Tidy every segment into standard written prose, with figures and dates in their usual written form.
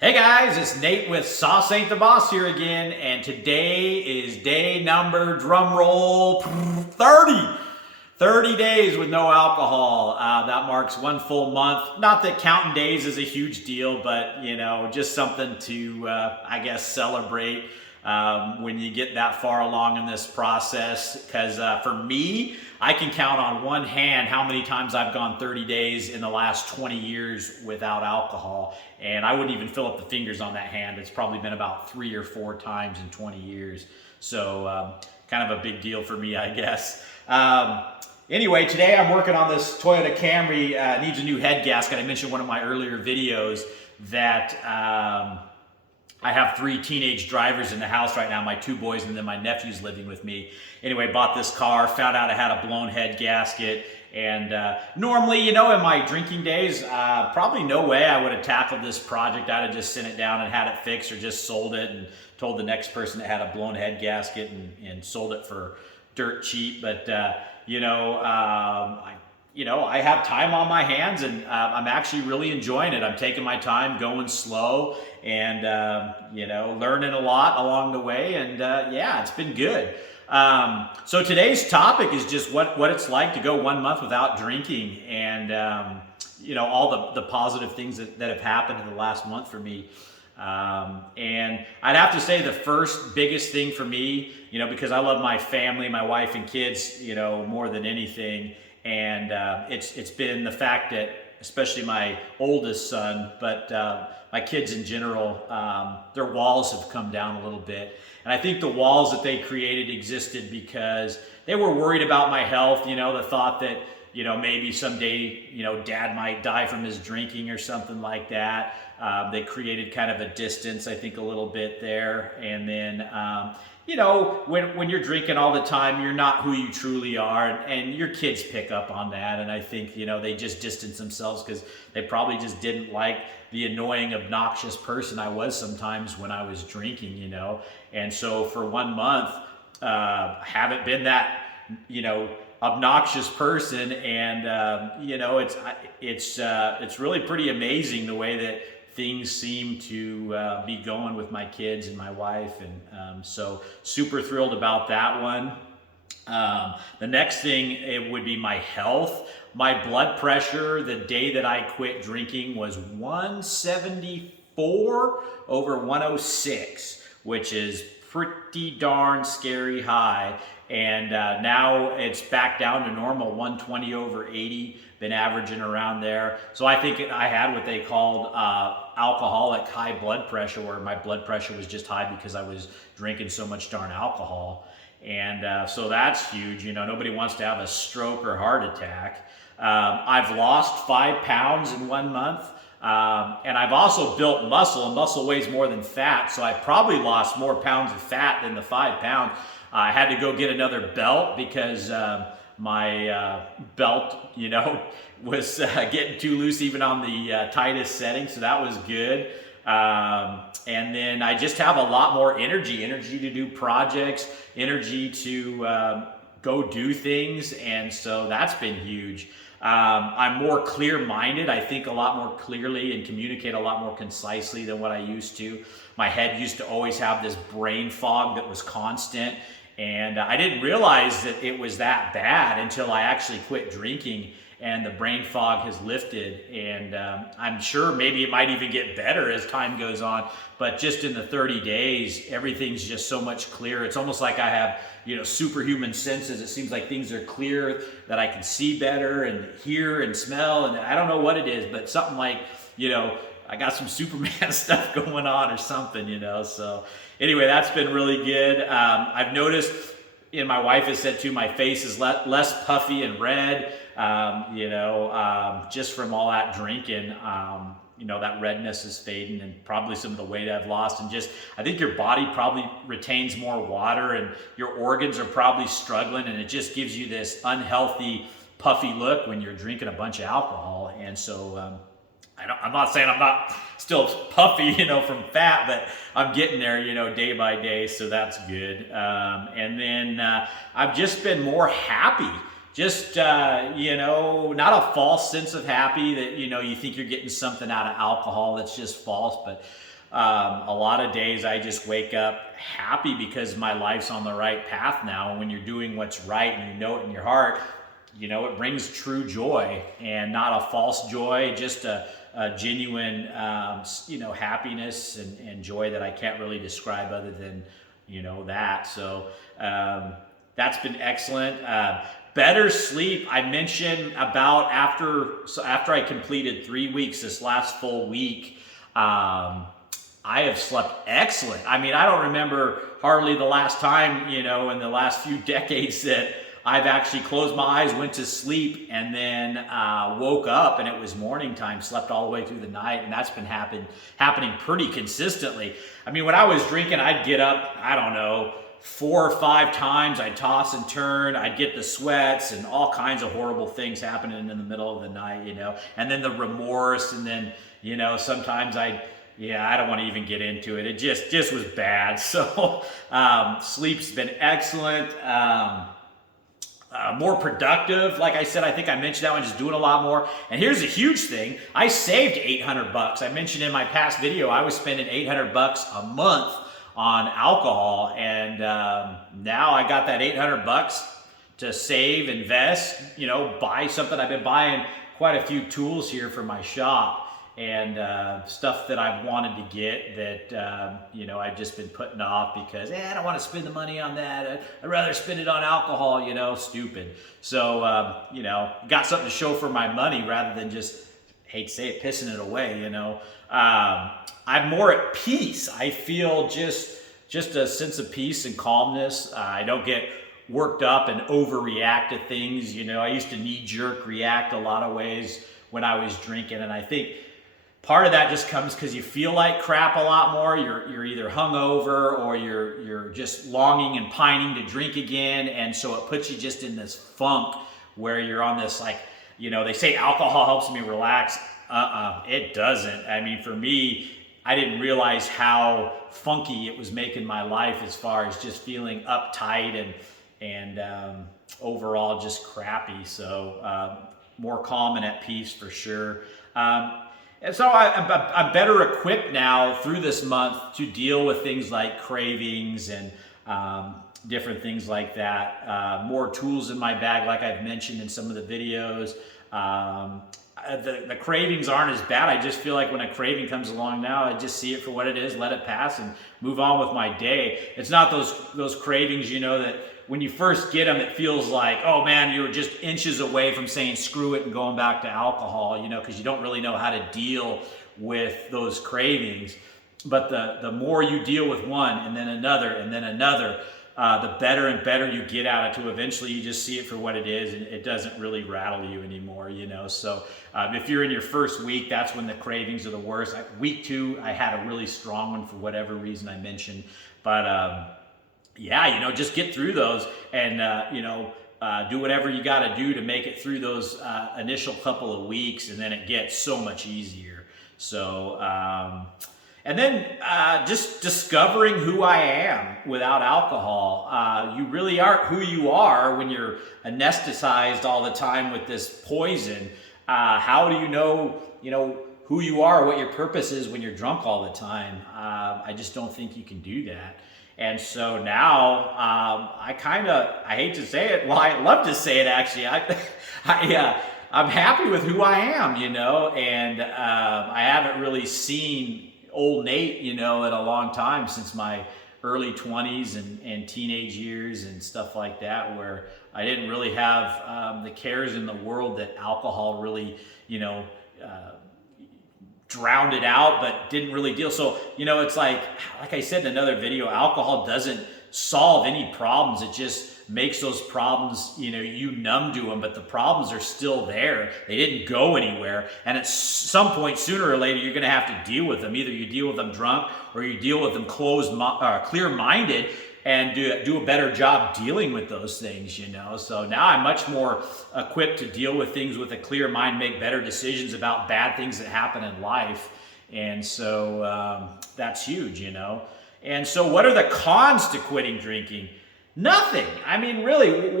Hey guys, it's Nate with Sauce Ain't the Boss here again, and today is day number, drum roll, 30. 30 days with no alcohol. That marks one full month. Not that counting days is a huge deal, but just something to, I guess, celebrate when you get that far along in this process. Because for me, I can count on one hand how many times I've gone 30 days in the last 20 years without alcohol. And I wouldn't even fill up the fingers on that hand. It's probably been about 3 or 4 times in 20 years. So kind of a big deal for me, I guess. Anyway, today I'm working on this Toyota Camry. Needs a new head gasket. I mentioned in one of my earlier videos that I have 3 teenage drivers in the house right now, my 2 boys and then my nephew's living with me. Anyway, bought this car, found out I had a blown head gasket. And normally, in my drinking days, probably no way I would have tackled this project. I'd have just sent it down and had it fixed, or just sold it and told the next person that had a blown head gasket and sold it for dirt cheap. But, I have time on my hands, and I'm actually really enjoying it. I'm taking my time, going slow, and, learning a lot along the way. And, it's been good. So today's topic is just what it's like to go 1 month without drinking, and all the positive things that have happened in the last month for me. And I'd have to say the first biggest thing for me, because I love my family, my wife and kids, more than anything. And it's been the fact that, especially my oldest son, but my kids in general, their walls have come down a little bit. And I think the walls that they created existed because they were worried about my health, the thought that, maybe someday, dad might die from his drinking or something like that. They created kind of a distance, I think, a little bit there. And then, when you're drinking all the time, you're not who you truly are, and your kids pick up on that. And I think, they just distance themselves because they probably just didn't like the annoying, obnoxious person I was sometimes when I was drinking, And so for 1 month, I haven't been that, obnoxious person. And, it's really pretty amazing the way that things seem to be going with my kids and my wife. And so super thrilled about that one. The next thing, it would be my health. My blood pressure the day that I quit drinking was 174 over 106, which is pretty darn scary high. And now it's back down to normal, 120 over 80, been averaging around there. So I think I had what they called alcoholic high blood pressure, where my blood pressure was just high because I was drinking so much darn alcohol. And so that's huge. Nobody wants to have a stroke or heart attack. I've lost 5 pounds in 1 month. And I've also built muscle, and muscle weighs more than fat. So I probably lost more pounds of fat than the 5 pounds. I had to go get another belt because my belt, was getting too loose even on the tightest setting. So that was good. And then I just have a lot more energy to do projects, energy to go do things. And so that's been huge. I'm more clear-minded. I think a lot more clearly and communicate a lot more concisely than what I used to. My head used to always have this brain fog that was constant. And I didn't realize that it was that bad until I actually quit drinking, and the brain fog has lifted. And I'm sure maybe it might even get better as time goes on. But just in the 30 days, everything's just so much clearer. It's almost like I have, superhuman senses. It seems like things are clear, that I can see better and hear and smell. And I don't know what it is, but something like, I got some Superman stuff going on or something, So anyway, that's been really good. I've noticed, and my wife has said too, my face is less puffy and red, just from all that drinking. That redness is fading, and probably some of the weight I've lost. And just, I think your body probably retains more water, and your organs are probably struggling, and it just gives you this unhealthy, puffy look when you're drinking a bunch of alcohol. And so, I'm not saying I'm not still puffy, from fat, but I'm getting there, day by day. So that's good. And then I've just been more happy, just, not a false sense of happy that, you think you're getting something out of alcohol. That's just false. But a lot of days I just wake up happy because my life's on the right path now. And when you're doing what's right and you know it in your heart, it brings true joy, and not a false joy, just a genuine, happiness and joy that I can't really describe other than, that. So that's been excellent. Better sleep. I mentioned about after I completed 3 weeks, this last full week, I have slept excellent. I mean, I don't remember hardly the last time, in the last few decades that I've actually closed my eyes, went to sleep, and then woke up and it was morning time, slept all the way through the night, and that's been happening pretty consistently. I mean, when I was drinking, I'd get up, I don't know, 4 or 5 times. I'd toss and turn. I'd get the sweats and all kinds of horrible things happening in the middle of the night, and then the remorse, and then, sometimes I don't want to even get into it. It just was bad. So sleep's been excellent. More productive. Like I said, I think I mentioned that one, just doing a lot more. And here's a huge thing. I saved $800. I mentioned in my past video, I was spending $800 a month on alcohol. And now I got that $800 to save, invest, buy something. I've been buying quite a few tools here for my shop, and stuff that I've wanted to get that, I've just been putting off because, I don't want to spend the money on that. I'd rather spend it on alcohol, stupid. So, got something to show for my money rather than just, hate to say it, pissing it away, I'm more at peace. I feel just a sense of peace and calmness. I don't get worked up and overreact to things. I used to knee-jerk react a lot of ways when I was drinking, and I think part of that just comes because you feel like crap a lot more. You're either hungover or you're just longing and pining to drink again, and so it puts you just in this funk where you're on this, like, they say alcohol helps me relax. It doesn't. I mean, for me, I didn't realize how funky it was making my life as far as just feeling uptight and overall just crappy. So more calm and at peace for sure. And so I'm better equipped now through this month to deal with things like cravings and different things like that. More tools in my bag, like I've mentioned in some of the videos. The cravings aren't as bad. I just feel like when a craving comes along now, I just see it for what it is, let it pass, and move on with my day. It's not those cravings, that when you first get them, it feels like, oh man, you were just inches away from saying screw it and going back to alcohol, because you don't really know how to deal with those cravings. But the more you deal with one and then another and then another, the better and better you get at it, to eventually you just see it for what it is, and it doesn't really rattle you anymore, So if you're in your first week, that's when the cravings are the worst. Week 2, I had a really strong one for whatever reason I mentioned. But just get through those and, do whatever you got to do to make it through those initial couple of weeks, and then it gets so much easier. So, and then just discovering who I am without alcohol. You really aren't who you are when you're anesthetized all the time with this poison. How do you know who you are, what your purpose is when you're drunk all the time? I just don't think you can do that. And so now I hate to say it, well, I love to say it actually. I'm happy with who I am, and I haven't really seen old Nate, in a long time, since my early 20s and teenage years and stuff like that, where I didn't really have the cares in the world that alcohol really, drowned it out, but didn't really deal. So, it's like I said in another video, alcohol doesn't solve any problems. It just makes those problems, you numb to them, but the problems are still there. They didn't go anywhere. And at some point, sooner or later, you're going to have to deal with them. Either you deal with them drunk or you deal with them clear-minded and do a better job dealing with those things, So now I'm much more equipped to deal with things with a clear mind, make better decisions about bad things that happen in life. And so that's huge, And so what are the cons to quitting drinking? Nothing. I mean, really,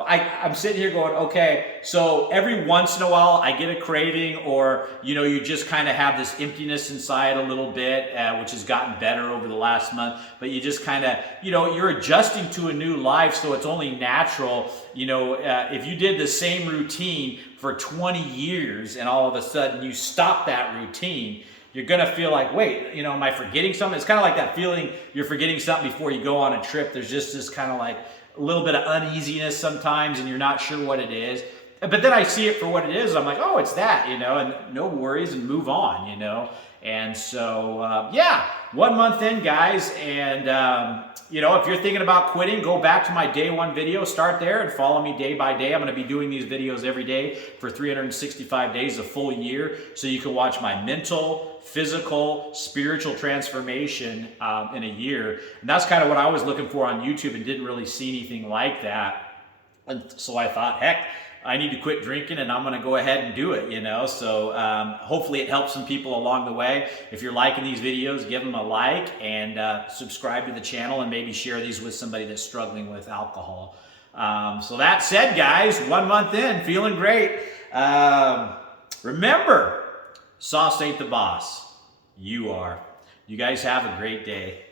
I'm sitting here going, okay, so every once in a while I get a craving, or, you just kind of have this emptiness inside a little bit, which has gotten better over the last month, but you just kind of, you're adjusting to a new life, so it's only natural, if you did the same routine for 20 years and all of a sudden you stop that routine, you're going to feel like, wait, am I forgetting something? It's kind of like that feeling you're forgetting something before you go on a trip. There's just this kind of like a little bit of uneasiness sometimes, and you're not sure what it is. But then I see it for what it is. I'm like, oh, it's that, and no worries, and move on, And so, yeah, 1 month in, guys. And, if you're thinking about quitting, go back to my day one video, start there and follow me day by day. I'm going to be doing these videos every day for 365 days, a full year. So you can watch my mental, physical, spiritual transformation in a year. And that's kind of what I was looking for on YouTube and didn't really see anything like that. And so I thought, heck, I need to quit drinking, and I'm going to go ahead and do it, So hopefully it helps some people along the way. If you're liking these videos, give them a like and subscribe to the channel, and maybe share these with somebody that's struggling with alcohol. So that said, guys, 1 month in, feeling great. Remember, sauce ain't the boss. You are. You guys have a great day.